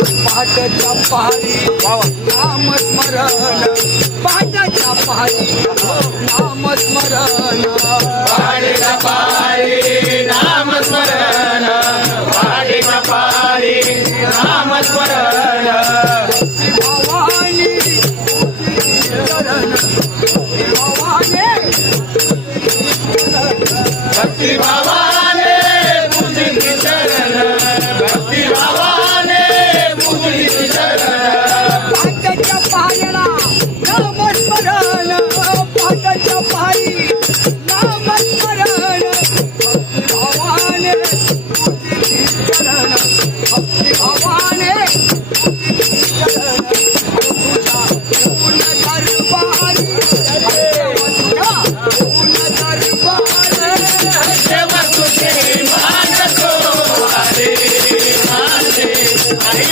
पहाटच्या पहाडी नामस्मरण पहाटच्या पहाडी नामस्मरण पहाडीच्या पहाडी नामस्मरण पहाडीच्या पहाडी नामस्मरण भवानी चरण भवानी भक्ती भावाने पूजिली चरण भक्ती भावाने पूजिली चरण पहाटच्या पहाडीला नामस्मरण पहाटच्या पहाडी नामस्मरण भक्ती भवानी तुझी चरण भक्ती भवानी तुझी चरण तुझा पूर्ण दरबारी तुझा पूर्ण दरबारी देवा तुझे मानतो हरे मानते आई